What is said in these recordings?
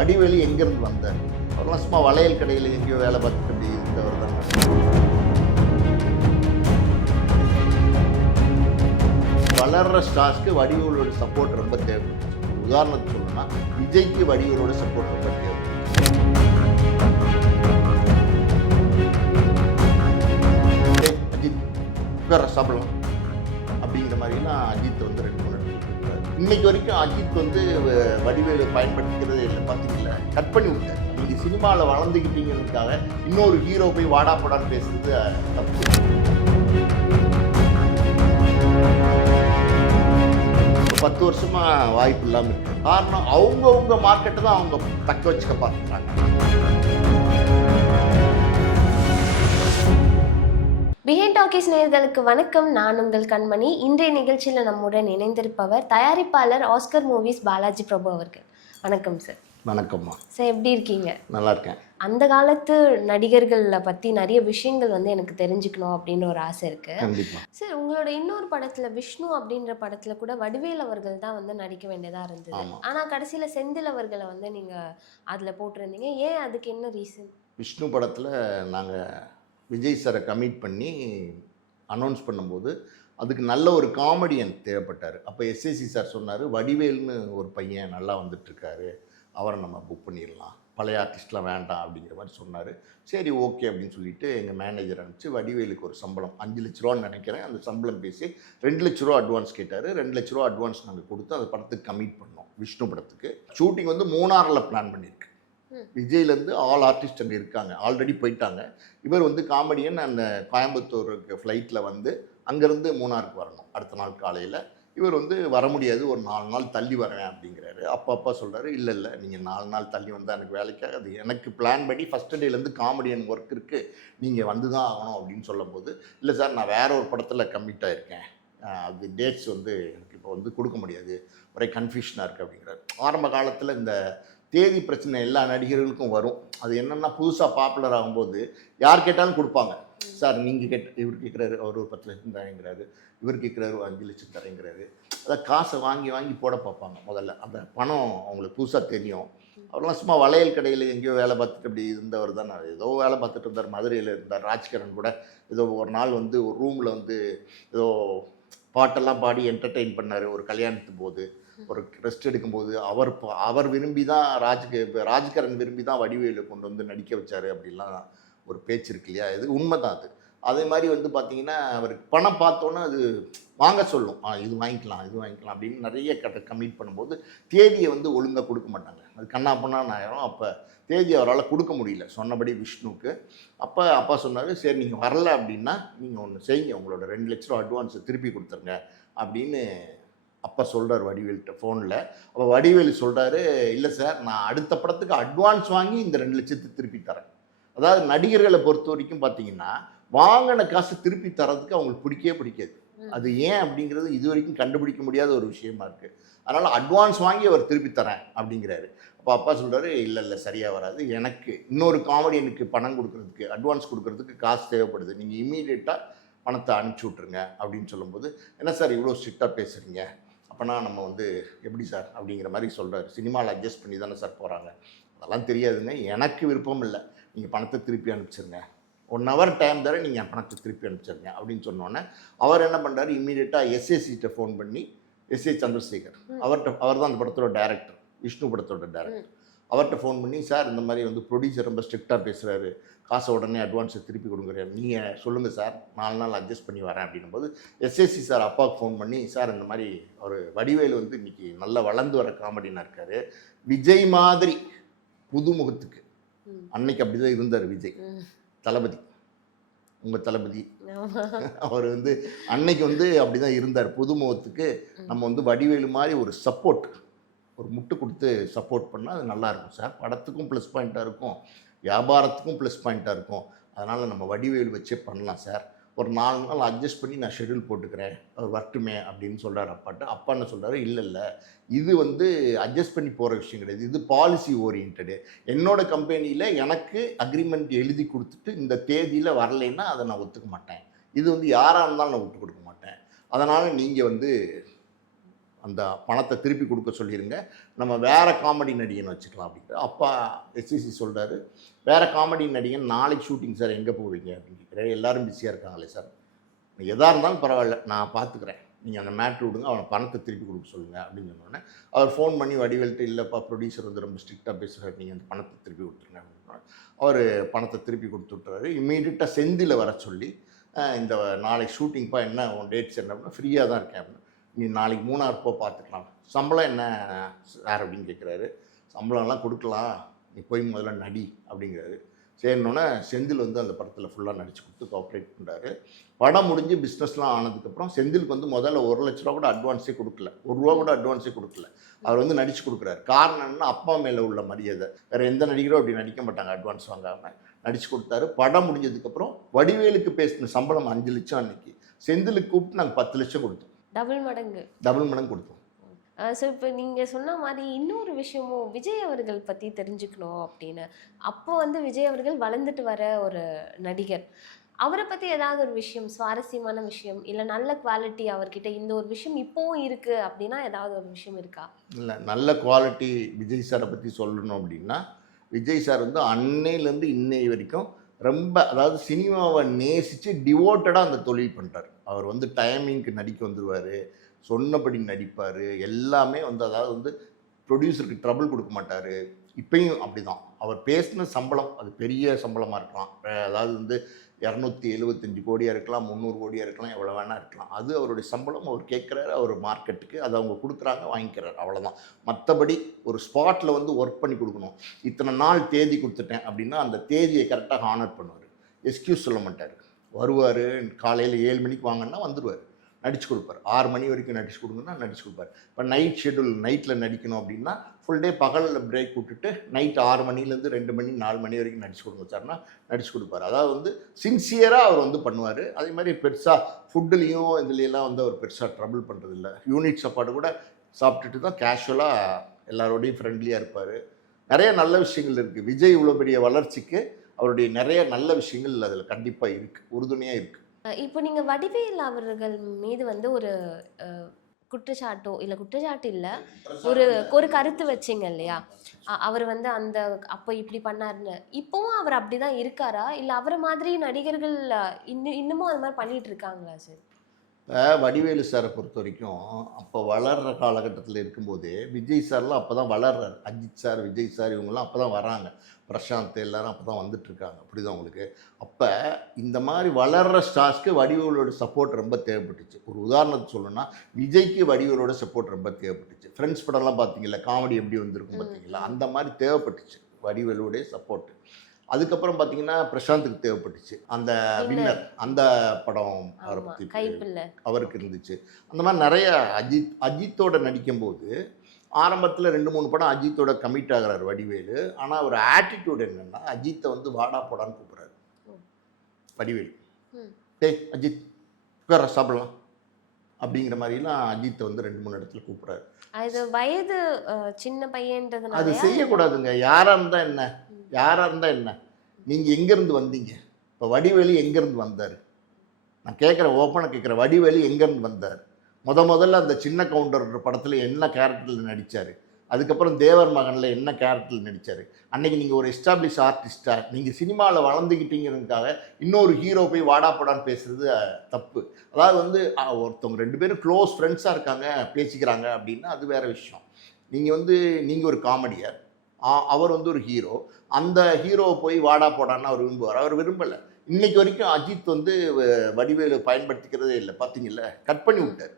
வடிவேலு எங்கேருந்து வந்தார்? அவர்லாம் சும்மா வளையல் கடையில் எங்கேயோ வேலை பார்த்துட்டு அப்படி இருந்தவர் தான். வளர்ற ஸ்டார்ஸ்க்கு வடிவேலோட சப்போர்ட் ரொம்ப தேவைப்படுச்சு. உதாரணத்துக்கு சொல்லணும்னா விஜய்க்கு வடிவேலோட சப்போர்ட் ரொம்ப தேவைப்படுச்சு. அஜித் வேற சாப்பிடலாம் அப்படிங்கிற மாதிரிலாம் அஜித் வந்து 2 மூணு இன்னைக்கு வரைக்கும் அஜித் வந்து வடிவேலு பயன்படுத்திக்கிறதே இல்லை. பார்த்தீங்களா, கட் பண்ணி விட்டார். நீங்கள் சினிமாவில் வளர்ந்துக்கிட்டீங்கிறதுக்காக இன்னொரு ஹீரோ போய் வாடா போடான்னு பேசுறது தப்பு. 10 வருஷமா வாய்ப்பு இல்லாமல் இருக்கு. காரணம் அவங்கவுங்க மார்க்கெட்டை தான் அவங்க தக்க வச்சுக்க பார்த்துக்கிறாங்க. பிஹைண்ட் டாக்கீஸ் நேயர்களுக்கு வணக்கம். நான் உங்கள் கண்மணி. இன்றைய நிகழ்ச்சியில் நம்முடன் இணைந்திருப்பவர் தயாரிப்பாளர் ஆஸ்கர் மூவிஸ் பாலாஜி பிரபு அவர்கள். வணக்கம் சார். வணக்கம்மா. சார், எப்படி இருக்கீங்க? நல்லா இருக்கேன். அந்த காலத்து நடிகர்களை பற்றி நிறைய விஷயங்கள் வந்து எனக்கு தெரிஞ்சுக்கணும் அப்படின்னு ஒரு ஆசை இருக்கு. சார், உங்களோட இன்னொரு படத்தில் விஷ்ணு அப்படின்ற படத்தில் கூட வடிவேல் அவர்கள் தான் வந்து நடிக்க வேண்டியதாக இருந்தது. ஆனால் கடைசியில் செந்தில் அவர்களை வந்து நீங்கள் அதில் போட்டிருந்தீங்க. ஏன், அதுக்கு என்ன ரீசன்? விஷ்ணு படத்தில் நாங்கள் விஜய் சாரை கமிட் பண்ணி அனௌன்ஸ் பண்ணும்போது அதுக்கு நல்ல ஒரு காமெடியன் தேவைப்பட்டார். அப்போ எஸ்ஏசி சார் சொன்னார், வடிவேல்னு ஒரு பையன் நல்லா வந்துட்டுருக்காரு, அவரை நம்ம புக் பண்ணிடலாம், பழைய ஆர்டிஸ்ட்லாம் வேண்டாம் அப்படிங்கிற மாதிரி சொன்னார். சரி, ஓகே அப்படின்னு சொல்லிட்டு எங்கள் மேனேஜர் அனுப்பிச்சு வடிவேலுக்கு ஒரு சம்பளம் 5 லட்ச ரூபான்னு நினைக்கிறேன். அந்த சம்பளம் பேசி 2 லட்ச ரூபா அட்வான்ஸ் கேட்டார். 2 லட்ச ரூபா அட்வான்ஸ் நாங்கள் கொடுத்து அந்த படத்துக்கு கமிட் பண்ணோம். விஷ்ணு படத்துக்கு ஷூட்டிங் வந்து மூணாறில் பிளான் பண்ணியிருக்கு. விஜய்லேருந்து ஆல் ஆர்டிஸ்ட் அங்கே இருக்காங்க, ஆல்ரெடி போயிட்டாங்க. இவர் வந்து காமெடியன் அந்த கோயம்புத்தூருக்கு ஃப்ளைட்டில் வந்து அங்கேருந்து மூணாருக்கு வரணும் அடுத்த நாள் காலையில். இவர் வந்து வர முடியாது, ஒரு 4 நாள் தள்ளி வரேன் அப்படிங்கிறாரு. அப்பா சொல்கிறாரு, இல்லை நீங்கள் 4 நாள் தள்ளி வந்தால் எனக்கு வேலைக்காக, அது எனக்கு பிளான் படி ஃபஸ்ட்டு டேலேருந்து காமெடியன் ஒர்க் இருக்குது, நீங்கள் வந்து தான் ஆகணும் அப்படின்னு சொல்லும்போது, இல்லை சார் நான் வேற ஒரு படத்தில் கமிட் ஆகிருக்கேன், அது டேட்ஸ் வந்து எனக்கு இப்போ வந்து கொடுக்க முடியாது, ஒரே கன்ஃபியூஷனாக இருக்குது அப்படிங்கிறாரு. ஆரம்ப காலத்தில் இந்த தேதி பிரச்சனை எல்லா நடிகர்களுக்கும் வரும். அது என்னென்னா புதுசாக பாப்புலர் ஆகும்போது யார் கேட்டாலும் கொடுப்பாங்க. சார் நீங்கள் இவர் கேட்குறாரு, அவர் ஒரு 10 லட்சம் தரேங்கிறாரு, இவர் கேட்குறாரு 5 லட்சம் தரேங்கிறாரு. அதான் காசை வாங்கி போட பார்ப்பாங்க. முதல்ல அந்த பணம் அவங்களுக்கு புதுசாக தெரியும். அவரெல்லாம் சும்மா வளையல் கடையில் எங்கேயோ வேலை பார்த்துட்டு அப்படி இருந்தவர் தான். ஏதோ வேலை பார்த்துட்டு இருந்தார், மதுரையில் இருந்தார். ராஜ்கிரண் கூட ஏதோ ஒரு நாள் வந்து ஒரு ரூமில் வந்து ஏதோ பாட்டெல்லாம் பாடி என்டர்டெயின் பண்ணார். ஒரு கல்யாணத்துக்கு போது ஒரு ரெஸ்ட் எடுக்கும்போது அவர் விரும்பி தான் ராஜ்கிரண் விரும்பி தான் வடிவேலு கொண்டு வந்து நடிக்க வச்சார் அப்படிலாம் ஒரு பேச்சு இருக்கு இல்லையா? இது உண்மைதான். அது அதே மாதிரி வந்து பார்த்தீங்கன்னா அவருக்கு பணம் பார்த்தோன்னே அது வாங்க சொல்லும், இது வாங்கிக்கலாம் அப்படின்னு நிறைய கமிட் பண்ணும்போது தேதியை வந்து ஒழுங்காக கொடுக்க மாட்டாங்க. அது கண்ணா பொண்ணான்னு ஆயிரும். அப்போ தேதி அவரால் கொடுக்க முடியல சொன்னபடி விஷ்ணுவுக்கு. அப்போ அப்பா சொன்னார், சரி நீங்கள் வரல அப்படின்னா நீங்கள் ஒன்று செய்யுங்க, உங்களோட 2 லட்ச ரூபா அட்வான்ஸை திருப்பி கொடுத்துருங்க அப்படின்னு அப்பா சொல்கிறார் வடிவேல்கிட்ட ஃபோனில். அப்போ வடிவேலு சொல்கிறாரு, இல்லை சார் நான் அடுத்த படத்துக்கு அட்வான்ஸ் வாங்கி இந்த 2 லட்சத்தை திருப்பி தரேன். அதாவது நடிகர்களை பொறுத்த வரைக்கும் பார்த்தீங்கன்னா வாங்கின காசு திருப்பி தரதுக்கு அவங்களுக்கு பிடிக்காது. அது ஏன் அப்படிங்கிறது இது வரைக்கும் கண்டுபிடிக்க முடியாத ஒரு விஷயமா இருக்குது. அதனால் அட்வான்ஸ் வாங்கி அவர் திருப்பி தரேன் அப்படிங்கிறாரு. அப்போ அப்பா சொல்கிறாரு, இல்லை சரியாக வராது, எனக்கு இன்னொரு காமெடியனுக்கு பணம் கொடுக்குறதுக்கு அட்வான்ஸ் கொடுக்குறதுக்கு காசு தேவைப்படுது, நீங்கள் இம்மீடியட்டாக பணத்தை அனுப்பிச்சி விட்ருங்க அப்படின்னு சொல்லும்போது, என்ன சார் இவ்வளோ ஸ்ட்ரிக்டாக பேசுகிறீங்க, அப்போனா நம்ம வந்து எப்படி சார் அப்படிங்கிற மாதிரி சொல்கிறாரு. சினிமாவில் அட்ஜஸ்ட் பண்ணி தானே சார் போகிறாங்க, அதெல்லாம் தெரியாதுங்க, எனக்கு விருப்பம் இல்லை, நீங்கள் பணத்தை திருப்பி அனுப்பிச்சிருங்க, 1 ஹவர் டைம் தர நீங்கள் பணத்தை திருப்பி அனுப்பிச்சிருங்க அப்படின்னு சொன்னோன்னே அவர் என்ன பண்ணுறாரு, இம்மீடியட்டாக எஸ்ஏசிட்ட ஃபோன் பண்ணி, எஸ்ஏ சந்திரசேகர் அவர் தான் அந்த படத்தோட டைரக்டர், விஷ்ணு படத்தோட டைரக்டர், அவர்கிட்ட ஃபோன் பண்ணி, சார் இந்த மாதிரி வந்து ப்ரொடியூசர் ரொம்ப ஸ்ட்ரிக்டாக பேசுகிறாரு, காசை உடனே அட்வான்ஸை திருப்பி கொடுக்குறாரு, நீங்கள் சொல்லுங்கள் சார் 4 நாள் அட்ஜஸ்ட் பண்ணி வரேன் அப்படின்னும்போது எஸ்எஸ்சி சார் அப்பாவுக்கு ஃபோன் பண்ணி, சார் இந்த மாதிரி ஒரு வடிவேலு வந்து இன்றைக்கி நல்லா வளர்ந்து வர காமெடினா இருக்கார், விஜய் மாதிரி புதுமுகத்துக்கு, அன்னைக்கு அப்படி தான் இருந்தார் விஜய், தளபதி, உங்கள் தளபதி அவர் வந்து அன்னைக்கு வந்து அப்படி தான் இருந்தார், புதுமுகத்துக்கு நம்ம வந்து வடிவேலு மாதிரி ஒரு சப்போர்ட், ஒரு முட்டு கொடுத்து சப்போர்ட் பண்ணால் அது நல்லாயிருக்கும் சார், படத்துக்கும் ப்ளஸ் பாயிண்ட்டாக இருக்கும், வியாபாரத்துக்கும் ப்ளஸ் பாயிண்ட்டாக இருக்கும், அதனால் நம்ம வடிவேலு வச்சே பண்ணலாம் சார், ஒரு 4 நாள் அட்ஜஸ்ட் பண்ணி நான் ஷெட்யூல் போட்டுக்கிறேன், அவர் வரட்டுமே அப்படின்னு சொல்கிறார் அப்பாட்ட. அப்பா என்ன சொல்கிறாரு, இல்லை இது வந்து அட்ஜஸ்ட் பண்ணி போகிற விஷயம் கிடையாது, இது பாலிசி ஓரியன்டு, என்னோட கம்பெனியில் எனக்கு அக்ரிமெண்ட் எழுதி கொடுத்துட்டு இந்த தேதியில் வரலைன்னா அதை நான் ஒத்துக்க மாட்டேன், இது வந்து யாராக இருந்தாலும் நான் விட்டு கொடுக்க மாட்டேன், அதனால் நீங்கள் வந்து அந்த பணத்தை திருப்பி கொடுக்க சொல்லிடுங்க, நம்ம வேறு காமெடி நடிகன் வச்சுக்கலாம் அப்படின்ட்டு. அப்பா எஸ்சிசி சொல்கிறாரு, வேறு காமெடி நடிகன் நாளைக்கு ஷூட்டிங் சார், எங்கே போவீங்க அப்படின்னு கேட்குறாரு. எல்லோரும் பிஸியாக இருக்காங்களே சார், எதாக இருந்தாலும் பரவாயில்ல நான் பார்த்துக்குறேன், நீங்கள் அந்த மேட்ரு விடுங்க, அவனை பணத்தை திருப்பி கொடுக்க சொல்லுங்கள் அப்படின்னு சொன்னோடனே அவர் ஃபோன் பண்ணி வடிவேல்ட்டு, இல்லைப்பா ப்ரொடியூசர் வந்து ரொம்ப ஸ்ட்ரிக்டாக பேசுகிறார், நீங்கள் அந்த பணத்தை திருப்பி கொடுத்துருங்க அப்படின்னு. அவர் பணத்தை திருப்பி கொடுத்து விட்டுறாரு. இம்மீடியட்டாக செந்தில் வர சொல்லி, இந்த நாளைக்கு ஷூட்டிங்ப்பா, என்ன உன் டேட்ஸ் என்ன அப்படின்னா, ஃப்ரீயாக தான் இருக்கேன் அப்படின்னு. நீ நாளைக்கு மூணார் போ பார்த்துக்கலாம், சம்பளம் என்ன சார் அப்படின்னு கேட்குறாரு. சம்பளம்லாம் கொடுக்கலாம், நீ போய் முதல்ல நடி அப்படிங்கிறாரு. சரின்னொன்னே செந்தில் வந்து அந்த படத்தில் ஃபுல்லாக நடிச்சு கொடுத்து கோஆப்ரேட் பண்ணுறாரு. படம் முடிஞ்சு பிஸ்னஸ்லாம் ஆனதுக்கப்புறம் செந்திலுக்கு வந்து முதல்ல 1 லட்ச ரூபா கூட அட்வான்ஸே கொடுக்கல, 1 ரூபா கூட அட்வான்ஸே கொடுக்கல. அவர் வந்து நடிச்சு கொடுக்குறாரு. காரணம் என்னன்னா, அப்பா மேலே உள்ள மரியாதை. வேறு எந்த நடிகரும் அப்படி நடிக்க மாட்டாங்க, அட்வான்ஸ் வாங்காமல் நடிச்சு கொடுத்தாரு. படம் முடிஞ்சதுக்கப்புறம் வடிவேலுக்கு பேசின சம்பளம் 5 லட்சம், அன்னைக்கு செந்திலுக்கு கூப்பிட்டு நாங்கள் 10 லட்சம் கொடுத்தோம். டபுள் மடங்கு கொடுத்தோம். ஸோ இப்போ நீங்கள் சொன்ன மாதிரி இன்னொரு விஷயமும் விஜய் அவர்கள் பற்றி தெரிஞ்சுக்கணும் அப்படின்னு. அப்போ வந்து விஜய் அவர்கள் வளர்ந்துட்டு வர ஒரு நடிகர், அவரை பற்றி ஏதாவது ஒரு விஷயம், சுவாரஸ்யமான விஷயம், இல்லை நல்ல குவாலிட்டி அவர்கிட்ட இந்த ஒரு விஷயம் இப்போவும் இருக்குது அப்படின்னா ஏதாவது ஒரு விஷயம் இருக்கா? இல்லை, நல்ல குவாலிட்டி விஜய் சாரை பற்றி சொல்லணும் அப்படின்னா, விஜய் சார் வந்து அன்னையிலேருந்து இன்னை வரைக்கும் ரொம்ப, அதாவது சினிமாவை நேசித்து டிவோட்டடாக அந்த தொழில் பண்ணுறார். அவர் வந்து டைமிங்க்கு நடிக்க வந்துடுவார், சொன்னபடி நடிப்பார், எல்லாமே வந்து, அதாவது வந்து ப்ரொடியூசருக்கு ட்ரபிள் கொடுக்க மாட்டார். இப்பயும் அப்படி தான். அவர் பேசின சம்பளம் அது பெரிய சம்பளமாக இருக்கலாம், அதாவது வந்து 275 கோடியாக இருக்கலாம், 300 கோடியாக இருக்கலாம், எவ்வளோ வேணால் இருக்கலாம். அது அவருடைய சம்பளம். அவர் கேட்குறாரு, அவர் மார்க்கெட்டுக்கு அதை அவங்க கொடுக்குறாங்க, வாங்கிக்கிறாரு, அவ்வளோதான். மற்றபடி ஒரு ஸ்பாட்டில் வந்து ஒர்க் பண்ணி கொடுக்கணும், இத்தனை நாள் தேதி கொடுத்துட்டேன் அப்படின்னா அந்த தேதியை கரெக்டாக ஹானர் பண்ணுவார். எக்ஸ்கியூஸ் சொல்ல மாட்டார். வருவார், காலையில் 7 மணிக்கு வாங்கன்னா வந்துடுவார், நடிச்சு கொடுப்பார். 6 மணி வரைக்கும் நடிச்சு கொடுங்கன்னா நடிச்சு கொடுப்பார். இப்போ நைட் ஷெட்யூல், நைட்டில் நடிக்கணும் அப்படின்னா ஃபுல் டே பகலில் பிரேக் விட்டுட்டு நைட் 6 மணிலேருந்து 2 மணி 4 மணி வரைக்கும் நடிச்சு கொடுங்க சார்னா நடிச்சு கொடுப்பார். அதாவது வந்து சின்சியராக அவர் வந்து பண்ணுவார். அதே மாதிரி பெருசாக ஃபுட்டுலேயும் இதுலையெல்லாம் வந்து அவர் பெருசாக ட்ரபிள் பண்ணுறதில்ல. யூனிட் சாப்பாடு கூட சாப்பிட்டுட்டு தான் கேஷுவலாக எல்லாரோடையும் ஃப்ரெண்ட்லியாக இருப்பார். நிறைய நல்ல விஷயங்கள் இருக்குது. விஜய் இவ்வளோ பெரிய வளர்ச்சிக்கு அவருடைய நிறைய நல்ல விஷயங்கள் அதில் கண்டிப்பாக இருக்குது, உறுதுணையாக இருக்குது. இப்போ நீங்கள் வடிவேல் அவர்கள் மீது வந்து ஒரு குற்றச்சாட்டோ இல்லை, குற்றச்சாட்டு இல்லை, ஒரு கருத்து வச்சிங்க இல்லையா, அவர் வந்து அந்த அப்போ இப்படி பண்ணாருன்னு. இப்போவும் அவர் அப்படி தான் இருக்காரா, இல்லை அவரை மாதிரி நடிகர்கள் இன்னமும் அது மாதிரி பண்ணிட்டு இருக்காங்களா சார்? வடிவேலு சாரை பொறுத்த வரைக்கும் அப்போ வளர்கிற காலகட்டத்தில் இருக்கும்போதே விஜய் சார்லாம் அப்போ தான் வளர்றாரு. அஜித் சார், விஜய் சார் இவங்கெல்லாம் அப்போ தான் வராங்க. பிரசாந்த் எல்லாரும் அப்போ தான் வந்துட்டுருக்காங்க. அப்படி தான் உங்களுக்கு. அப்போ இந்த மாதிரி வளர்கிற ஸ்டார்ஸ்க்கு வடிவேலோட சப்போர்ட் ரொம்ப தேவைப்பட்டுச்சு. ஒரு உதாரணத்துக்கு சொல்லணும்னா, விஜய்க்கு வடிவேலோட சப்போர்ட் ரொம்ப தேவைப்பட்டுச்சு. ஃப்ரெண்ட்ஸ் படம்லாம் பார்த்தீங்களா, காமெடி எப்படி வந்திருக்கும் பார்த்தீங்களா, அந்த மாதிரி தேவைப்பட்டுச்சு வடிவேலோடைய சப்போர்ட்டு. அதுக்கப்புறம் பார்த்தீங்கன்னா பிரசாந்துக்கு தேவைப்பட்டுச்சு அந்த வின்னர், அந்த படம் அவரை பற்றி அவருக்கு இருந்துச்சு. அந்த மாதிரி நிறைய அஜித்தோட நடிக்கும்போது ஆரம்பத்தில் 2-3 படம் அஜித்தோட கமிட் ஆகிறார் வடிவேலு. ஆனால் ஒரு ஆட்டிடியூட் என்னென்னா, அஜித்தை வந்து வாடா போடான்னு கூப்பிட்றாரு வடிவேலு. டேய் அஜித் உட்கார சாப்பிடலாம் அப்படிங்கிற மாதிரிலாம் அஜித்தை வந்து 2-3 இடத்துல கூப்பிட்றாரு. அது வயது சின்ன பையன்றது அது செய்யக்கூடாதுங்க. யாராக இருந்தால் என்ன, யாராக இருந்தால் என்ன, நீங்கள் எங்கேருந்து வந்தீங்க? இப்போ வடிவேலு எங்கேருந்து வந்தார்? நான் கேட்குறேன், ஓப்பனாக கேட்குறேன், வடிவேலு எங்கேருந்து வந்தார்? முதல்ல அந்த சின்ன கவுண்டர் படத்தில் என்ன கேரக்டரில் நடித்தார்? அதுக்கப்புறம் தேவர் மகனில் என்ன கேரக்டரில் நடித்தார்? அன்றைக்கி நீங்கள் ஒரு எஸ்டாப்ளிஷ் ஆர்டிஸ்ட்டாக நீங்கள் சினிமாவில் வளர்ந்துக்கிட்டீங்கிறதுக்காக இன்னொரு ஹீரோ போய் வாடா போடான்னு பேசுகிறது தப்பு. அதாவது வந்து ஒருத்தவங்க 2 பேரும் க்ளோஸ் ஃப்ரெண்ட்ஸாக இருக்காங்க, பேசிக்கிறாங்க அப்படின்னா அது வேறு விஷயம். நீங்கள் ஒரு காமெடியர், அவர் வந்து ஒரு ஹீரோ. அந்த ஹீரோவை போய் வாடா போடான்னு அவர் விரும்புவார்? அவர் விரும்பலை. இன்றைக்கு வரைக்கும் அஜித் வந்து வடிவேலு பயன்படுத்திக்கிறதே இல்லை. பார்த்தீங்கல்ல, கட் பண்ணி விட்டார்.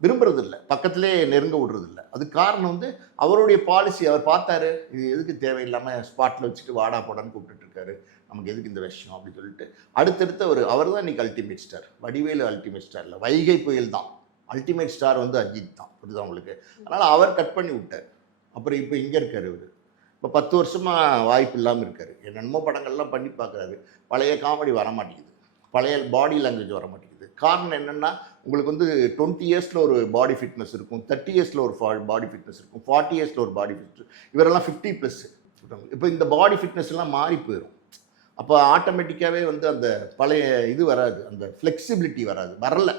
விரும்புறது இல்லை, பக்கத்திலே நெருங்க விடுறதில்ல. அதுக்கு காரணம் வந்து அவருடைய பாலிசி. அவர் பார்த்தாரு, இது எதுக்கு தேவையில்லாமல் ஸ்பாட்டில் வச்சுட்டு வாடா போடான்னு கூப்பிட்டுருக்காரு, நமக்கு எதுக்கு இந்த விஷயம் அப்படின்னு சொல்லிட்டு அடுத்தடுத்து அவர் தான் இன்றைக்கி ultimate star. Vadivelu ultimate star இல்லை, வைகை புயல் தான் அல்டிமேட் ஸ்டார் வந்து அஜித் தான். புரியுதா உங்களுக்கு? அதனால் அவர் கட் பண்ணி விட்டார். அப்புறம் இப்போ இங்கே இருக்கார் இவர். இப்போ 10 வருஷமாக வாய்ப்பு இல்லாமல் இருக்கார். என்னென்னமோ படங்கள்லாம் பண்ணி பார்க்குறாரு, பழைய காமெடி வர மாட்டேங்குது, பழைய பாடி லாங்குவேஜ் வர மாட்டேங்குது. காரணம் என்னென்னா, உங்களுக்கு வந்து 20 இயர்ஸில் ஒரு பாடி ஃபிட்னஸ் இருக்கும், 30 இயர்ஸில் ஒரு பாடி ஃபிட்னஸ் இருக்கும், 40 இயர்ஸில் ஒரு பாடி ஃபிட்னஸ். இவரெல்லாம் 50+. இப்போ இந்த பாடி ஃபிட்னஸ் எல்லாம் மாறி போயிடும். அப்போ ஆட்டோமேட்டிக்காகவே வந்து அந்த பழைய இது வராது, அந்த ஃப்ளெக்சிபிலிட்டி வரல.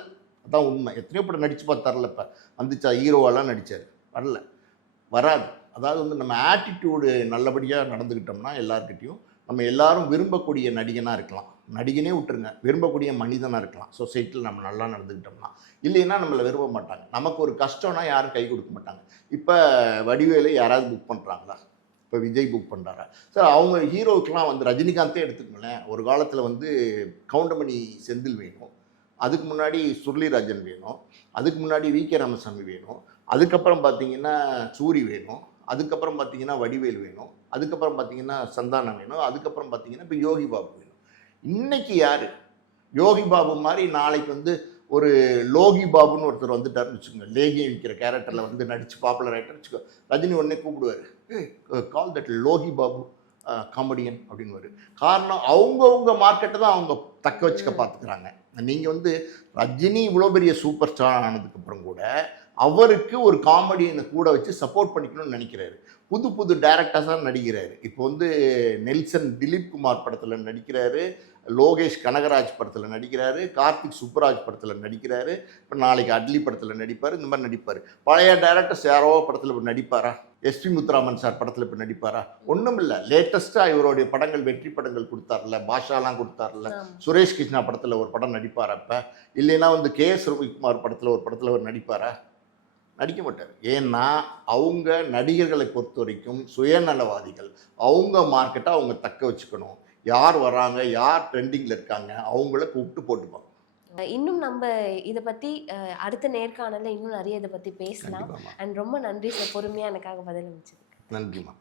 அதான் உண்மை. எத்தனையோ படம் நடித்து பார்த்தார்ல, இப்போ வந்துச்சா ஹீரோவெல்லாம் நடித்தார், வரல, வராது. அதாவது வந்து நம்ம ஆட்டிடியூடு நல்லபடியாக நடந்துக்கிட்டோம்னா எல்லாருக்கிட்டையும் நம்ம எல்லாரும் விரும்பக்கூடிய நடிகனாக இருக்கலாம். நடிகனே விட்டுருங்க, விரும்பக்கூடிய மனிதனாக இருக்கலாம். சொசைட்டியில் நம்ம நல்லா நடந்துக்கிட்டோம்னா. இல்லைன்னா நம்மளை விரும்ப மாட்டாங்க. நமக்கு ஒரு கஷ்டம்னா யாரும் கை கொடுக்க மாட்டாங்க. இப்போ வடிவேலு யாராவது புக் பண்ணுறாங்களா? இப்போ விஜய் புக் பண்ணுறாரா? சார் அவங்க ஹீரோவுக்கெலாம் வந்து ரஜினிகாந்தே எடுத்துக்கோங்களேன். ஒரு காலத்தில் வந்து கவுண்டமணி செந்தில் வேணும், அதுக்கு முன்னாடி சுருளிராஜன் வேணும், அதுக்கு முன்னாடி வி.கே. ராமசாமி வேணும், அதுக்கப்புறம் பார்த்தீங்கன்னா சூரி வேணும், அதுக்கப்புறம் பார்த்தீங்கன்னா வடிவேல் வேணும், அதுக்கப்புறம் பார்த்தீங்கன்னா சந்தானம் வேணும், அதுக்கப்புறம் பார்த்தீங்கன்னா இப்போ யோகி பாபு வேணும். இன்னைக்கு யார் யோகி பாபு மாதிரி நாளைக்கு வந்து ஒரு லோகி பாபுன்னு ஒருத்தர் வந்துட்டாருன்னு வச்சுக்கோங்க, லேகியம் விற்கிற கேரக்டரில் வந்து நடித்து பாப்புலர் ஆகிட்டார் வச்சுக்கோ, ரஜினி உடனே கூப்பிடுவார், கால் தட் லோகி பாபு காமெடியன் அப்படின்னு. காரணம் அவங்கவுங்க மார்க்கெட்டை தான் அவங்க தக்க வச்சுக்க பார்த்துக்கிறாங்க. நீங்கள் வந்து ரஜினி இவ்வளோ பெரிய சூப்பர் ஸ்டார் ஆனதுக்கப்புறம் கூட அவருக்கு ஒரு காமெடியனை கூட வச்சு சப்போர்ட் பண்ணிக்கணும்னு நினைக்கிறாரு. புது புது டேரக்டர்ஸாக நடிக்கிறாரு. இப்போ வந்து நெல்சன் திலீப் குமார் படத்தில் நடிக்கிறாரு, லோகேஷ் கனகராஜ் படத்தில் நடிக்கிறாரு, கார்த்திக் சுப்புராஜ் படத்தில் நடிக்கிறாரு, இப்போ நாளைக்கு அட்லி படத்தில் நடிப்பார், இந்த மாதிரி நடிப்பார். பழைய டேரக்டர்ஸ் யாரோ படத்தில் இப்போ நடிப்பாரா? எஸ்பி முத்துராமன் சார் படத்தில் இப்போ நடிப்பாரா? ஒன்றும் இல்லை. லேட்டஸ்ட்டாக இவருடைய படங்கள் வெற்றி படங்கள் கொடுத்தார்ல, பாஷாலாம் கொடுத்தார்ல, சுரேஷ் கிருஷ்ணா படத்தில் ஒரு படம் நடிப்பார். அப்போ இல்லைன்னா வந்து கே.எஸ். ரவிக்குமார் படத்தில் ஒரு படத்தில் அவர் நடிப்பாரா? நடிக்க மாட்டார். ஏன்னா அவங்க நடிகர்களை பொறுத்த வரைக்கும் சுயநலவாதிகள். அவங்க மார்க்கெட்டை அவங்க தக்க வச்சுக்கணும். யார் வராங்க, யார் ட்ரெண்டிங்கில் இருக்காங்க, அவங்கள கூப்பிட்டு போட்டுப்பாங்க. இன்னும் நம்ம இதை பற்றி அடுத்த நேர்காணலில் இன்னும் நிறைய இதை பற்றி பேசலாம். அண்ட் ரொம்ப நன்றி சார், பொறுமையாக எனக்காக பதில் அளிச்சதுக்கு. நன்றிம்மா.